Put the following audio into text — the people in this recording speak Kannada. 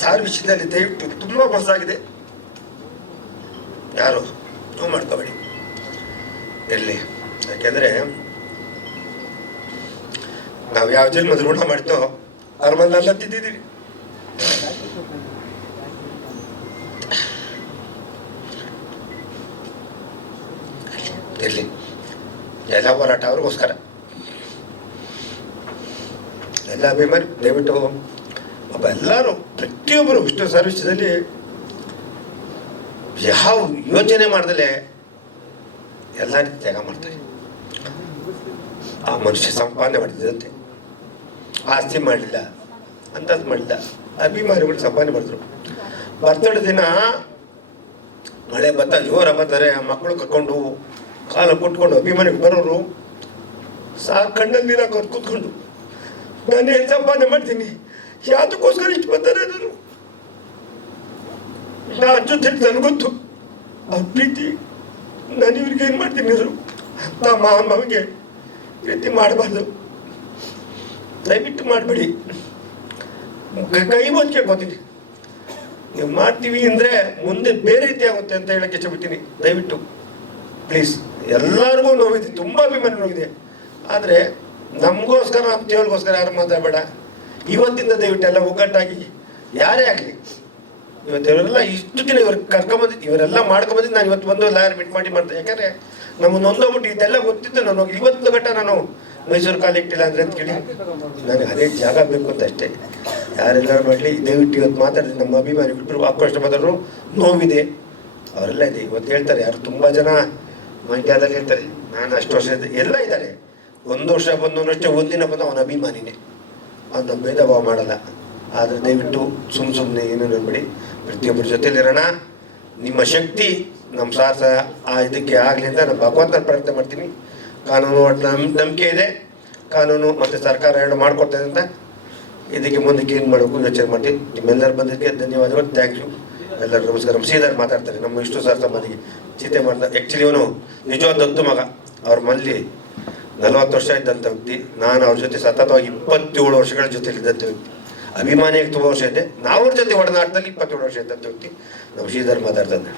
ಸಾರ್ ವಿಷಯದಲ್ಲಿ ದಯವಿಟ್ಟು ತುಂಬ ಮೋಸ ಆಗಿದೆ. ಯಾರು ನೋವು ಮಾಡ್ಕೋಬೇಡಿ ಇರಲಿ. ಯಾಕೆಂದರೆ ನಾವು ಯಾವ ಜನ್ಮದ ಋಣ ಮಾಡ್ತೋ ಅವ್ರ ಮನೆಲ್ಲ ತಿದ್ದಿದ್ದೀವಿ. ಇರಲಿ, ಎಲ್ಲ ಹೋರಾಟ ಅವ್ರಿಗೋಸ್ಕರ. ಎಲ್ಲ ಅಭಿಮಾನಿ ದಯವಿಟ್ಟು ಒಬ್ಬ ಎಲ್ಲರೂ ಪ್ರತಿಯೊಬ್ಬರು ವಿಷ್ಣು ಸರ್ವಿಸದಲ್ಲಿ ಯಾವ ಯೋಚನೆ ಮಾಡ್ದಲೆ ಎಲ್ಲ ರೀತಿ ತ್ಯಾಗ ಮಾಡ್ತಾರೆ. ಆ ಮನುಷ್ಯ ಸಂಪಾದನೆ ಮಾಡಿದಂತೆ ಆಸ್ತಿ ಮಾಡಲಿಲ್ಲ, ಅಂಥದ್ದು ಮಾಡಲಿಲ್ಲ. ಅಭಿಮಾನಿಗಳು ಸಂಪಾದನೆ ಮಾಡಿದ್ರು. ಬರ್ತಡೇ ದಿನ ಮಳೆ ಬತ್ತ ಜೋರ ಬರ್ತಾರೆ, ಮಕ್ಕಳು ಕರ್ಕೊಂಡು ಕಾಲ ಕೊಟ್ಕೊಂಡು ಅಭಿಮಾನಿಗಳು ಬರೋರು ಸಾಕು ಕಣ್ಣಲ್ಲಿ ನೀರು ಹಾಕೋರು ಕೂತ್ಕೊಂಡು ನಾನು ಏನು ಸಂಪಾದನೆ ಮಾಡ್ತೀನಿ, ಯಾತಕ್ಕೋಸ್ಕರ ಇಷ್ಟು ಬರ್ತಾರೆ ಅನ್ನೋರು. ನಾನು ಜೊತೆ ನನಗೊತ್ತು ಅವ್ರ ಪ್ರೀತಿ. ನಾನು ಇವ್ರಿಗೆ ಏನು ಮಾಡ್ತೀನಿ ಅವರು ನಮ್ಮ ಮಾವನಿಗೆ ಈ ರೀತಿ ಮಾಡಬಾರ್ದು. ದಯವಿಟ್ಟು ಮಾಡಬೇಡಿ. ಕೈ ಮುಚ್ಚಿ ಕೇಳ್ಕೊತೀನಿ, ನೀವು ಮಾಡ್ತೀವಿ ಅಂದರೆ ಮುಂದೆ ಬೇರೆ ರೀತಿ ಆಗುತ್ತೆ ಅಂತ ಹೇಳಕ್ಕೆ ಇಷ್ಟಪಡ್ತೀನಿ. ದಯವಿಟ್ಟು ಪ್ಲೀಸ್. ಎಲ್ಲರಿಗೂ ನೋವಿದೆ, ತುಂಬ ಅಭಿಮಾನ ನೋವಿದೆ. ಆದರೆ ನಮಗೋಸ್ಕರ ನಮ್ಮ ದೇವರಿಗೋಸ್ಕರ ಯಾರು ಮಾತಾಡಬೇಡ. ಇವತ್ತಿಂದ ದಯವಿಟ್ಟು ಎಲ್ಲ ಒಗ್ಗಟ್ಟಾಗಿ ಯಾರೇ ಆಗಲಿ, ಇವತ್ತು ಇವರೆಲ್ಲ ಇಷ್ಟು ದಿನ ಇವ್ರಿಗೆ ಕರ್ಕೊಂಬಂದಿದ್ದು, ಇವರೆಲ್ಲ ಮಾಡ್ಕೊಂಬಂದಿದ್ದು ನಾನು ಇವತ್ತು ಬಂದು ಲಾಯರ್ ಮೀಟ್ ಮಾಡ್ತೇನೆ. ಯಾಕಂದರೆ ನಮ್ಮನ್ನು ನೊಂದೋಗ್ಬಿಟ್ಟು ಇದೆಲ್ಲ ಗೊತ್ತಿತ್ತು. ನಾನು ಹೋಗಿ ಇವತ್ತು ಗಂಟ ನಾನು ಮೈಸೂರು ಕಾಲು ಇಟ್ಟಿಲ್ಲ ಅಂದರೆ ಅಂತ ಕೇಳಿ ನನಗೆ ಅದೇ ಜಾಗ ಬೇಕು ಅಂತ ಅಷ್ಟೇ. ಯಾರೆಲ್ಲರೂ ಮಾಡಲಿ ದಯವಿಟ್ಟು ಇವತ್ತು ಮಾತಾಡಿದ್ರೆ ನಮ್ಮ ಅಭಿಮಾನಿಗಳು ಆಕ್ರೋಶ ಮಾತಾಡೋರು ನೋವಿದೆ, ಅವರೆಲ್ಲ ಇದೆ. ಇವತ್ತು ಹೇಳ್ತಾರೆ ಯಾರು ತುಂಬ ಜನ ಮಂಡ್ಯದಲ್ಲಿ ಹೇಳ್ತಾರೆ ನಾನು ಅಷ್ಟು ವರ್ಷ ಎಲ್ಲ ಇದ್ದಾರೆ. ಒಂದು ವರ್ಷ ಬಂದವನಷ್ಟೇ, ಒಂದಿನ ಬಂದು ಅವನ ಅಭಿಮಾನಿನೇ, ಅವನ ಭೇದ ಭಾವ ಮಾಡಲ್ಲ. ಆದರೆ ದಯವಿಟ್ಟು ಸುಮ್ಮನೆ ಏನು ಅನ್ಬೇಡಿ, ಪ್ರತಿಯೊಬ್ಬರ ಜೊತೆಲಿರೋಣ. ನಿಮ್ಮ ಶಕ್ತಿ ನಮ್ಮ ಸಾಹಸ ಆ ಇದಕ್ಕೆ ಆಗಲಿ ಅಂತ ನಾನು ಭಗವಂತನ ಪ್ರಾರ್ಥನೆ ಮಾಡ್ತೀನಿ. ಕಾನೂನು ನಂಬಿಕೆ ಇದೆ, ಕಾನೂನು ಮತ್ತು ಸರ್ಕಾರ ಎರಡು ಮಾಡ್ಕೊಡ್ತಾ ಇದೆ ಅಂತ ಇದಕ್ಕೆ ಮುಂದಕ್ಕೆ ಏನು ಮಾಡಬೇಕು ಯೋಚನೆ ಮಾಡ್ತೀವಿ. ನಿಮ್ಮೆಲ್ಲರ ಬಂದಕ್ಕೆ ಧನ್ಯವಾದಗಳು. Thank you. ಎಲ್ಲರೂ ನಮಸ್ಕಾರ. ಶ್ರೀಧರ್ ಮಾತಾಡ್ತಾರೆ, ನಮ್ಮ ಇಷ್ಟು ಸಾರ್ ಸಂಬಂಧಿಗೆ ಚೀತೆ ಮಾಡ್ತಾರೆ. ಆ್ಯಕ್ಚುಲಿ ಇವನು ನಿಜವಾದ ದತ್ತು ಮಗ. ಅವ್ರ ಮನೇಲಿ 40 ವರ್ಷ ಇದ್ದಂಥ ವ್ಯಕ್ತಿ. ನಾನು ಅವ್ರ ಜೊತೆ ಸತತವಾಗಿ 27 ವರ್ಷಗಳ ಜೊತೆಲಿ ಇದ್ದಂಥ ವ್ಯಕ್ತಿ. ಅಭಿಮಾನಿಯಾಗಿ ತುಂಬ ವರ್ಷ ಇದೆ. ನಾವು ಅವ್ರ ಜೊತೆ ಒಡನಾಟದಲ್ಲಿ 27 ವರ್ಷ ಇದ್ದಂಥ ವ್ಯಕ್ತಿ ನಮ್ಮ ಶ್ರೀಧರ್ ಮಾತಾಡ್ತಾನೆ.